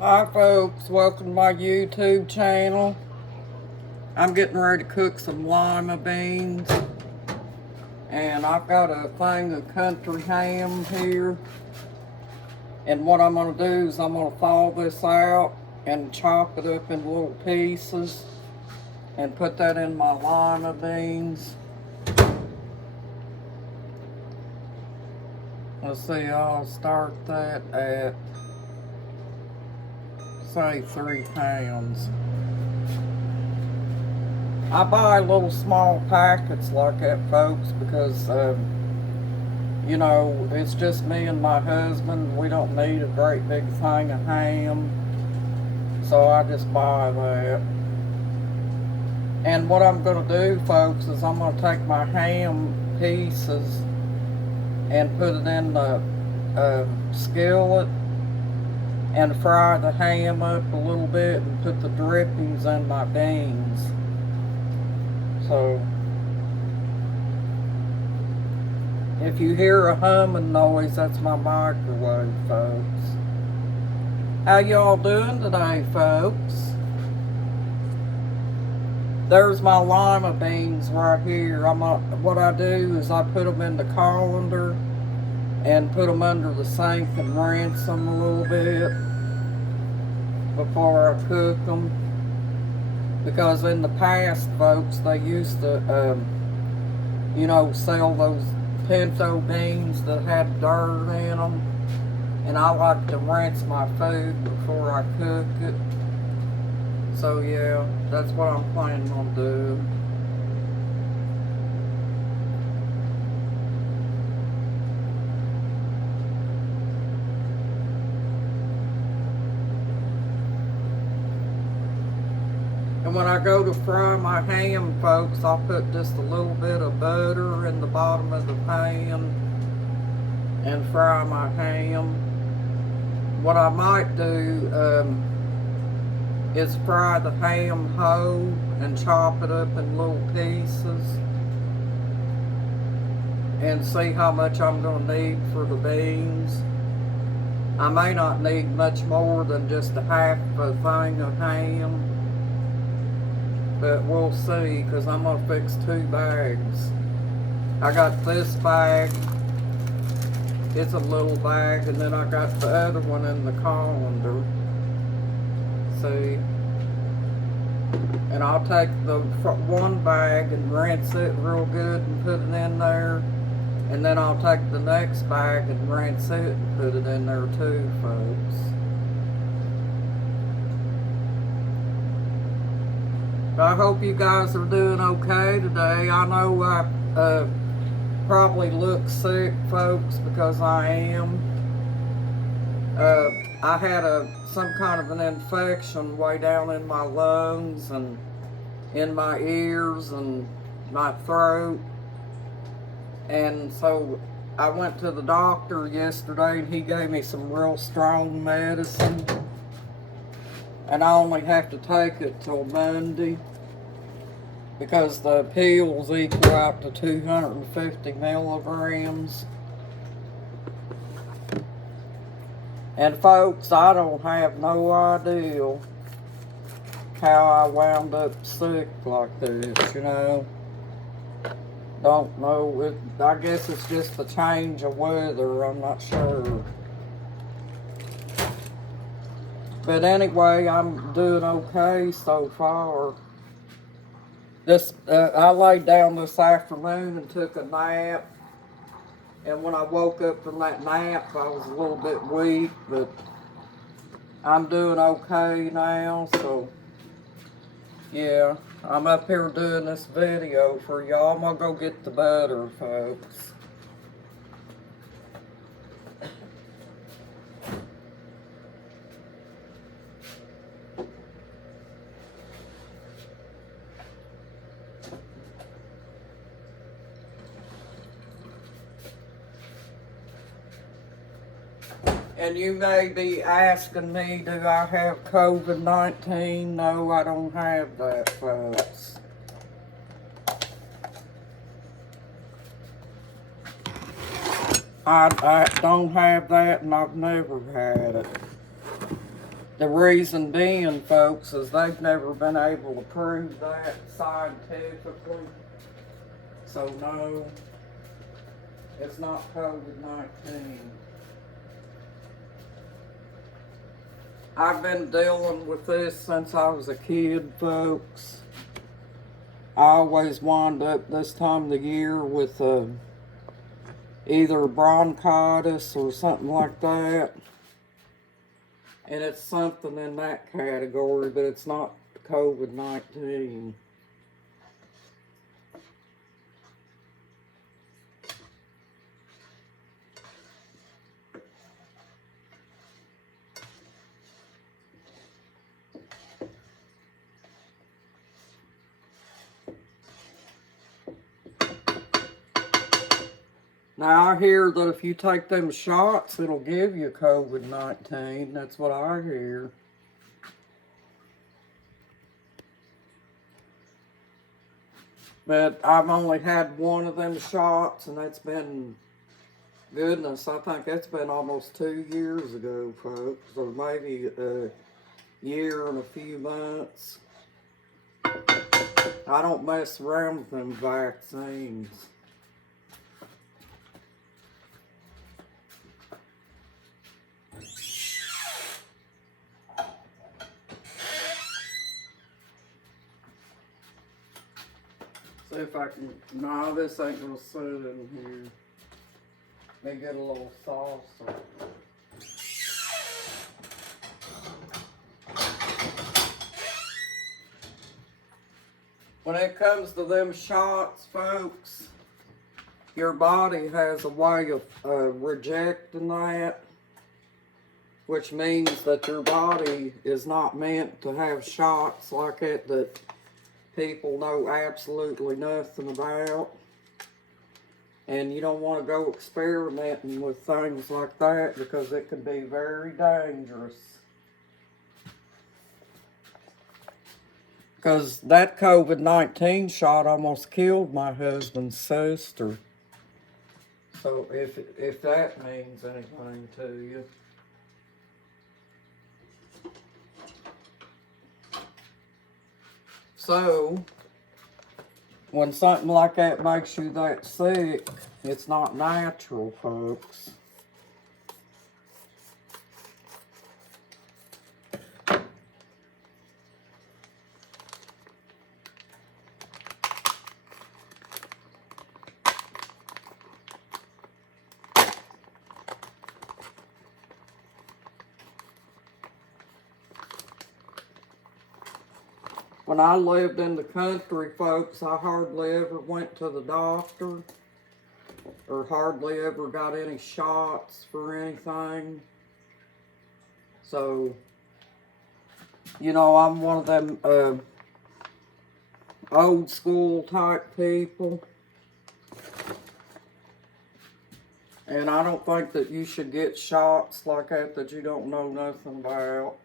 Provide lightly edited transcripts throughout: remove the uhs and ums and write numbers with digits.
Hi folks, welcome to my YouTube channel. I'm getting ready to cook some lima beans. And I've got a thing of country ham here. And what I'm going to do is I'm going to thaw this out and chop it up in little pieces. And put that in my lima beans. Let's see, I'll start that at, say, 3 pounds. I buy little small packets like that, folks, because, you know, it's just me and my husband. We don't need a great big thing of ham. So I just buy that. And what I'm going to do, folks, is I'm going to take my ham pieces and put it in the skillet and fry the ham up a little bit and put the drippings in my beans. So, if you hear a humming noise, that's my microwave, folks. How y'all doing today, folks? There's my lima beans right here. What I do is I put them in the colander and put them under the sink and rinse them a little bit before I cook them. Because in the past, folks, they used to, you know, sell those pinto beans that had dirt in them. And I like to rinse my food before I cook it. So yeah, that's what I'm planning on doing. And when I go to fry my ham, folks, I'll put just a little bit of butter in the bottom of the pan and fry my ham. What I might do is fry the ham whole and chop it up in little pieces and see how much I'm going to need for the beans. I may not need much more than just a half a thing of ham. But we'll see, because I'm going to fix 2 bags. I got this bag. It's a little bag, and then I got the other one in the colander. See? And I'll take the one bag and rinse it real good and put it in there. And then I'll take the next bag and rinse it and put it in there too, folks. I hope you guys are doing okay today. I know I probably look sick, folks, because I am. I had some kind of an infection way down in my lungs and in my ears and my throat. And so I went to the doctor yesterday and he gave me some real strong medicine. And I only have to take it till Monday, because the pills equal out to 250 milligrams. And folks, I don't have no idea how I wound up sick like this, you know. Don't know. I guess it's just the change of weather, I'm not sure. But anyway, I'm doing okay so far. I laid down this afternoon and took a nap. And when I woke up from that nap, I was a little bit weak, but I'm doing okay now. So, yeah, I'm up here doing this video for y'all. I'm going to go get the butter, folks. And you may be asking me, do I have COVID-19? No, I don't have that, folks. I don't have that, and I've never had it. The reason being, folks, is they've never been able to prove that scientifically. So no, it's not COVID-19. I've been dealing with this since I was a kid, folks. I always wind up this time of the year with either bronchitis or something like that. And it's something in that category, but it's not COVID-19. Now, I hear that if you take them shots, it'll give you COVID-19. That's what I hear. But I've only had one of them shots, and that's been, goodness, I think that's been almost 2 years ago, folks, or maybe a year and a few months. I don't mess around with them vaccines. See if I can, no, this ain't gonna sit in here. Let me get a little saucer. When it comes to them shots, folks, your body has a way of rejecting that, which means that your body is not meant to have shots like it that people know absolutely nothing about. And you don't want to go experimenting with things like that because it can be very dangerous. Because that COVID-19 shot almost killed my husband's sister. So if that means anything to you. So, when something like that makes you that sick, it's not natural, folks. When I lived in the country, folks, I hardly ever went to the doctor or hardly ever got any shots for anything. So, you know, I'm one of them old school type people. And I don't think that you should get shots like that you don't know nothing about.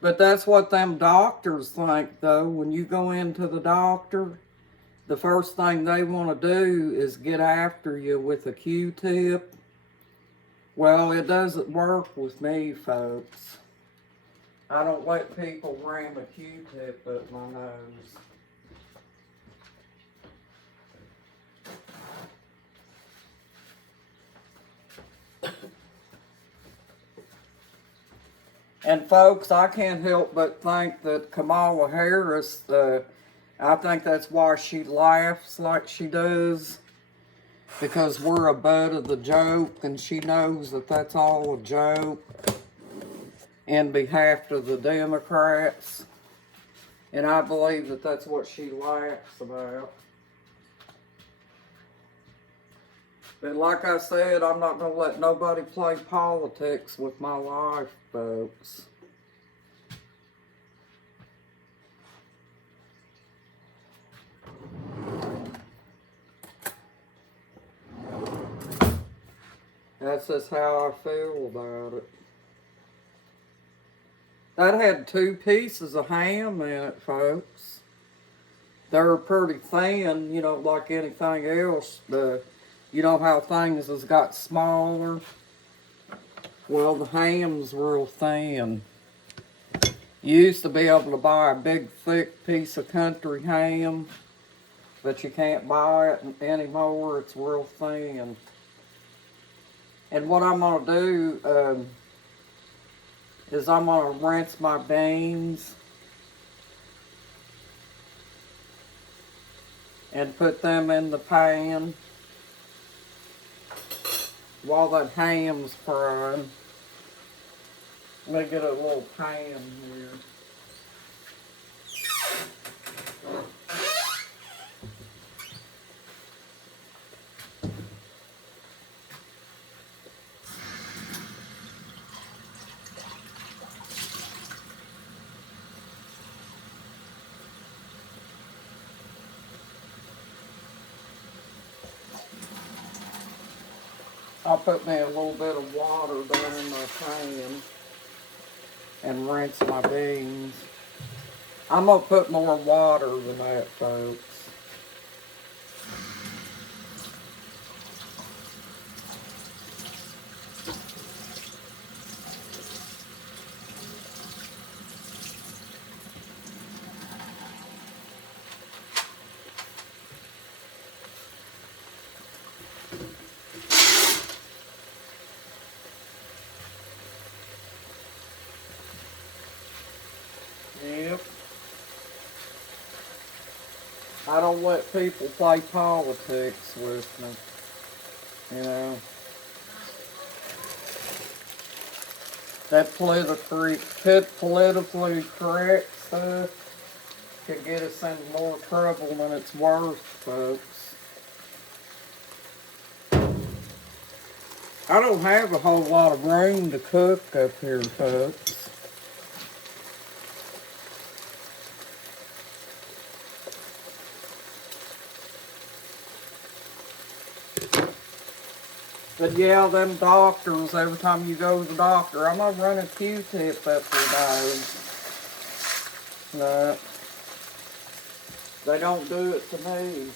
But that's what them doctors think, though. When you go into the doctor, the first thing they want to do is get after you with a Q-tip. Well, it doesn't work with me, folks. I don't let people ram a Q-tip up my nose. And folks, I can't help but think that Kamala Harris, I think that's why she laughs like she does. Because we're a butt of the joke, and she knows that that's all a joke in behalf of the Democrats. And I believe that that's what she laughs about. But like I said, I'm not going to let nobody play politics with my life, folks. That's just how I feel about it. That had 2 pieces of ham in it, folks. they're pretty thin, you know, like anything else. You know how things has got smaller? Well, the ham's real thin. You used to be able to buy a big, thick piece of country ham, but you can't buy it anymore. It's real thin. And what I'm going to do is I'm going to rinse my beans and put them in the pan while that ham's frying. Let me get a little pan here. I'll put me a little bit of water down in my pan and rinse my beans. I'm going to put more water than that, folks. Yep. I don't let people play politics with me, you know. That politically correct stuff could get us into more trouble than it's worth, folks. I don't have a whole lot of room to cook up here, folks. But yeah, them doctors, every time you go to the doctor, I'm gonna run a Q-tip up their nose. No, they don't do it to me.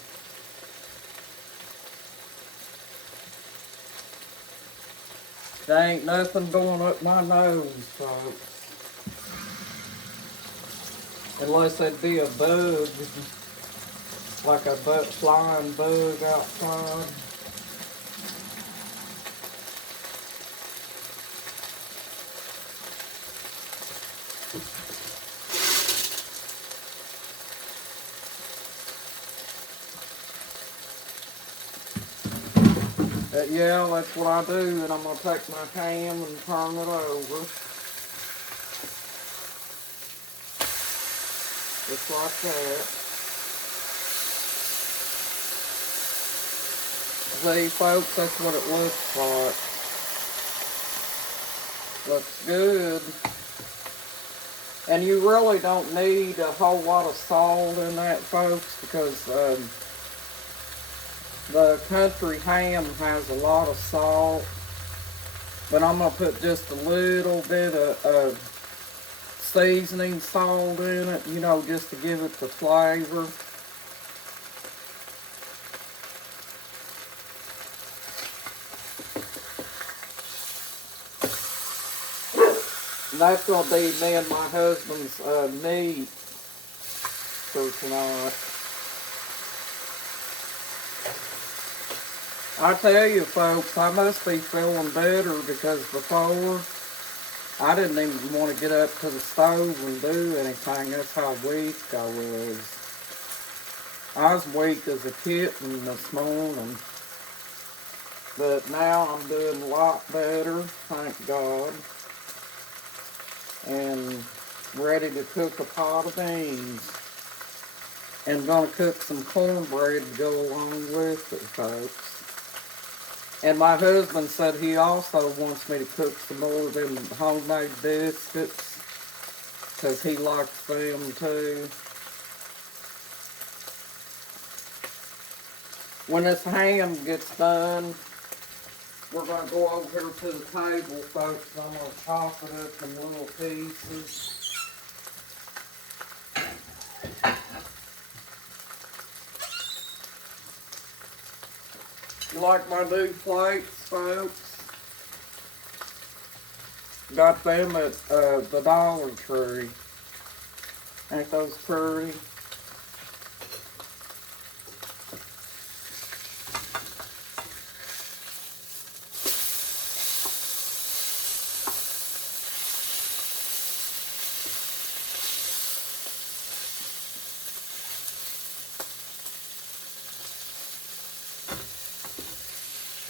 There ain't nothing going up my nose, folks. Unless it'd be a bug, like a flying bug outside. Yeah, that's what I do, and I'm going to take my ham and turn it over. Just like that. See, folks, that's what it looks like. Looks good. And you really don't need a whole lot of salt in that, folks, because the country ham has a lot of salt, but I'm going to put just a little bit of seasoning salt in it, you know, just to give it the flavor. And that's going to be me and my husband's meat for tonight. I tell you, folks, I must be feeling better because before, I didn't even want to get up to the stove and do anything. That's how weak I was. I was weak as a kitten this morning. But now I'm doing a lot better, thank God. And ready to cook a pot of beans. And gonna cook some cornbread to go along with it, folks. And my husband said he also wants me to cook some more of them homemade biscuits, because he likes them too. When this ham gets done, we're going to go over here to the table, folks. I'm going to chop it up in little pieces. You like my new plates, folks? Got them at the Dollar Tree. Ain't those pretty?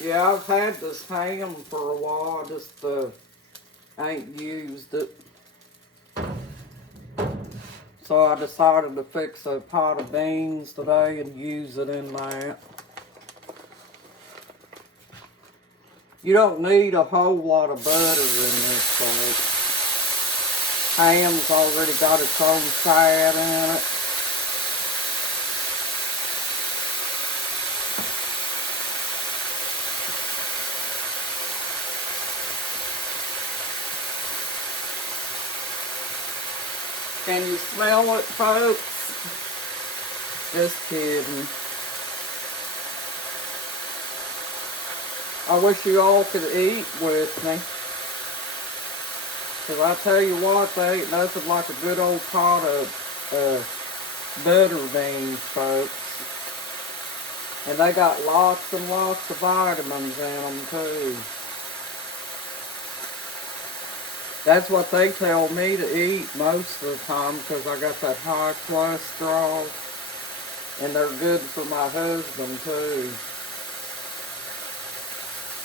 Yeah, I've had this ham for a while, I just ain't used it. So I decided to fix a pot of beans today and use it in that. You don't need a whole lot of butter in this, folks. Ham's already got its own fat in it. Can you smell it, folks? Just kidding. I wish you all could eat with me. Because I tell you what, they ain't nothing like a good old pot of butter beans, folks. And they got lots and lots of vitamins in them, too. That's what they tell me to eat most of the time because I got that high cholesterol. And they're good for my husband too.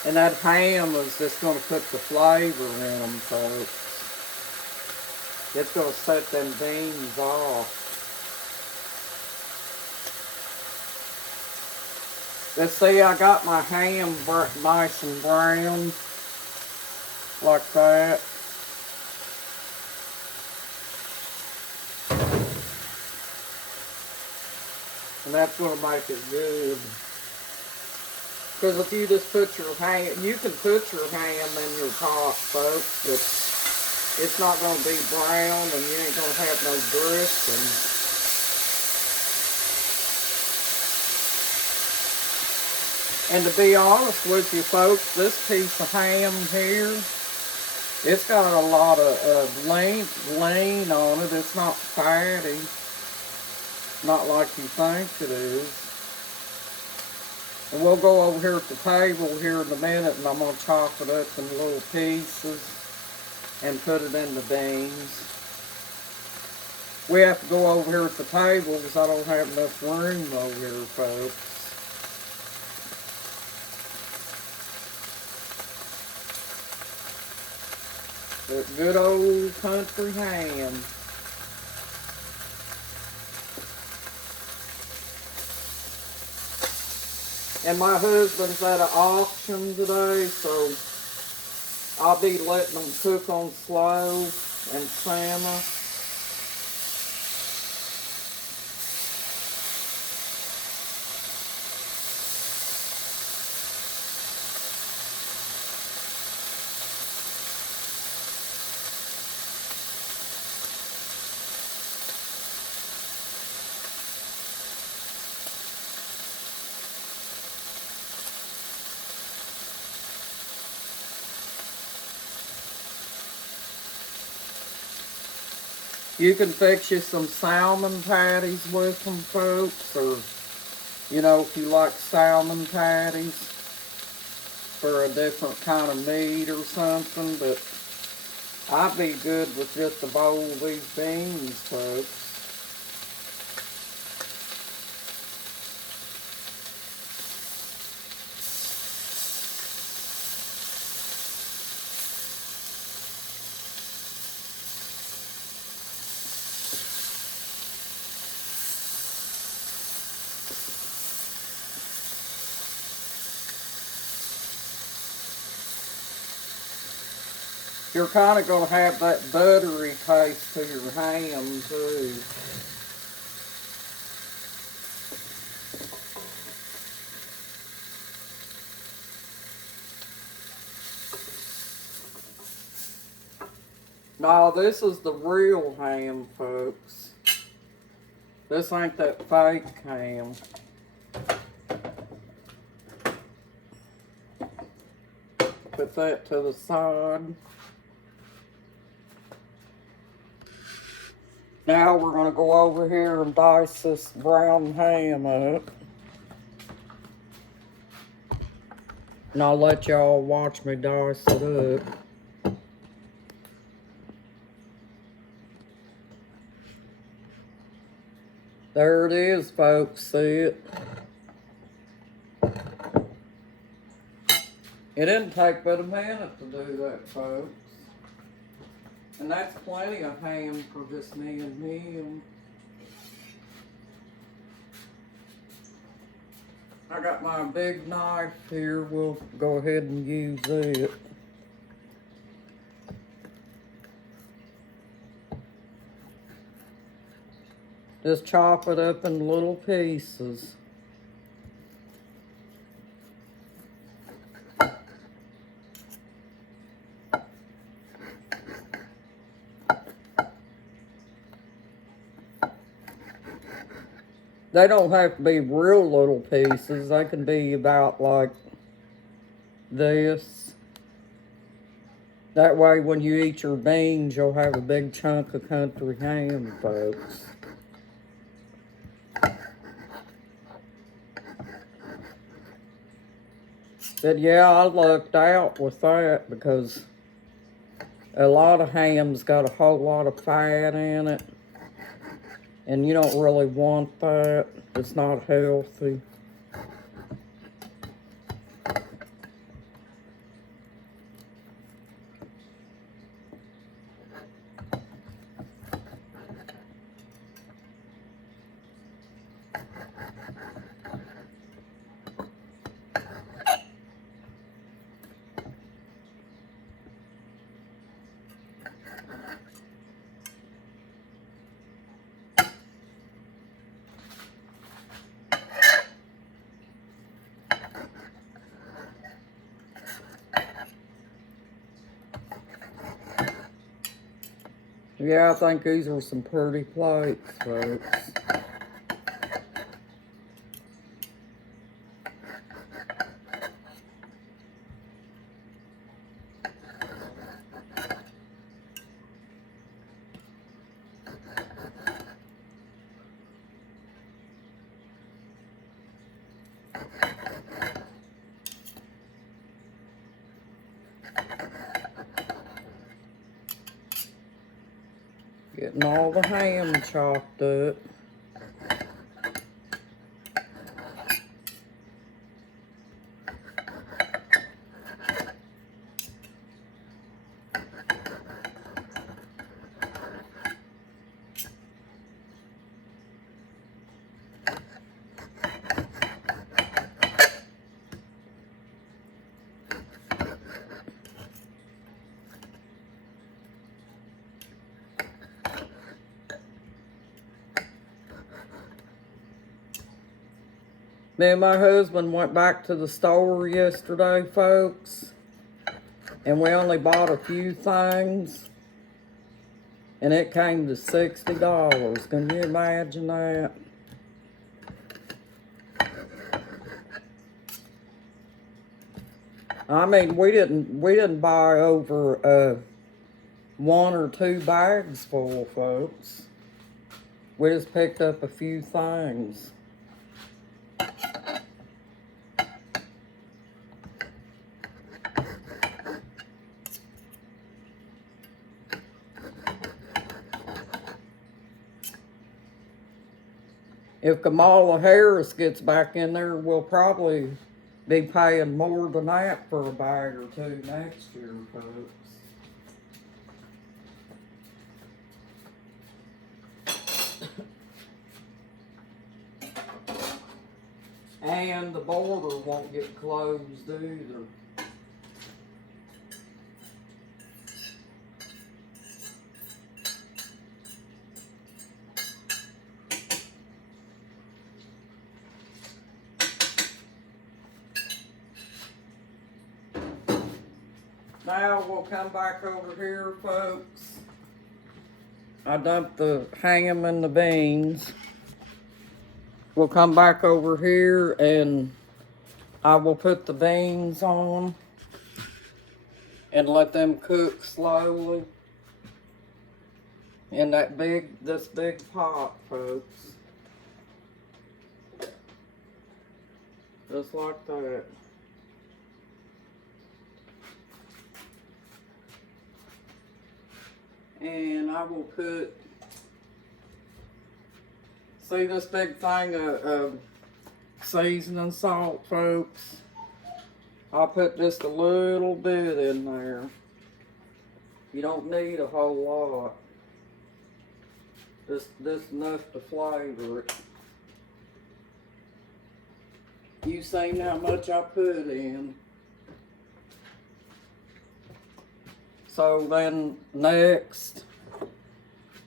And that ham is just going to put the flavor in them, folks. It's going to set them beans off. Let's see, I got my ham nice and brown. Like that. And that's going to make it good. Because if you just put your ham, you can put your ham in your pot, folks, but it's not going to be brown and you ain't going to have no dressing. And to be honest with you, folks, this piece of ham here, it's got a lot of lean on it. It's not fatty. Not like you think it is. And we'll go over here at the table here in a minute and I'm going to chop it up in little pieces and put it in the beans. We have to go over here at the table because I don't have enough room over here, folks. That good old country ham. And my husband's at an auction today, so I'll be letting them cook on slow and simmer. You can fix you some salmon patties with them, folks, or, you know, if you like salmon patties for a different kind of meat or something, but I'd be good with just a bowl of these beans, folks. You're kind of going to have that buttery taste to your ham, too. Now, this is the real ham, folks. This ain't that fake ham. Put that to the side. Now we're going to go over here and dice this brown ham up. And I'll let y'all watch me dice it up. There it is, folks. See it? It didn't take but a minute to do that, folks. And that's plenty of ham for just me and him. I got my big knife here. We'll go ahead and use it. Just chop it up in little pieces. They don't have to be real little pieces. They can be about like this. That way when you eat your beans, you'll have a big chunk of country ham, folks. But yeah, I lucked out with that because a lot of ham's got a whole lot of fat in it. And you don't really want that. It's not healthy. Yeah, I think these are some pretty plates, folks. Getting all the ham chopped up. Me and my husband went back to the store yesterday, folks, and we only bought a few things, and it came to $60. Can you imagine that? I mean, we didn't buy over 1 or 2 bags full, folks. We just picked up a few things. If Kamala Harris gets back in there, we'll probably be paying more than that for a bag or 2 next year, folks. And the border won't get closed either. Now we'll come back over here, folks. I dumped the ham and the beans. We'll come back over here and I will put the beans on. and let them cook slowly in this big pot, folks. Just like that. And I will put, see this big thing of seasoning salt, folks? I'll put just a little bit in there. You don't need a whole lot. Just enough to flavor it. You seen how much I put in. So then next,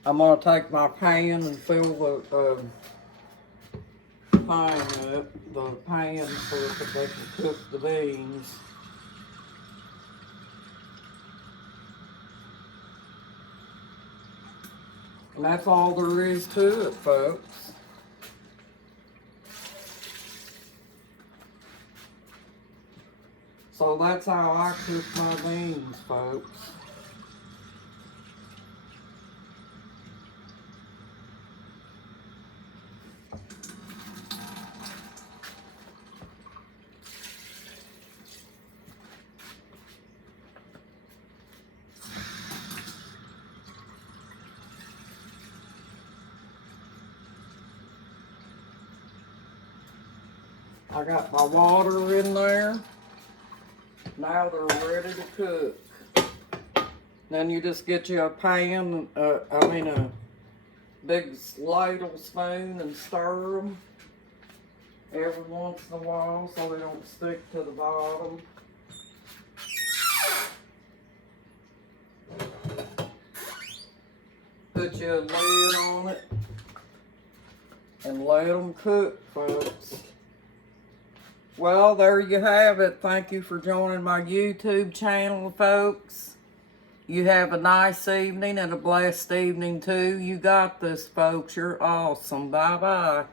I'm gonna take my pan and fill the pan up, the pan so that they can cook the beans. And that's all there is to it, folks. So that's how I cook my beans, folks. I got my water in there. Now they're ready to cook. Then you just get you a pan, a big ladle spoon and stir them every once in a while so they don't stick to the bottom. Put your lid on it and let them cook, folks. Well, there you have it. Thank you for joining my YouTube channel, folks. You have a nice evening and a blessed evening, too. You got this, folks. You're awesome. Bye-bye.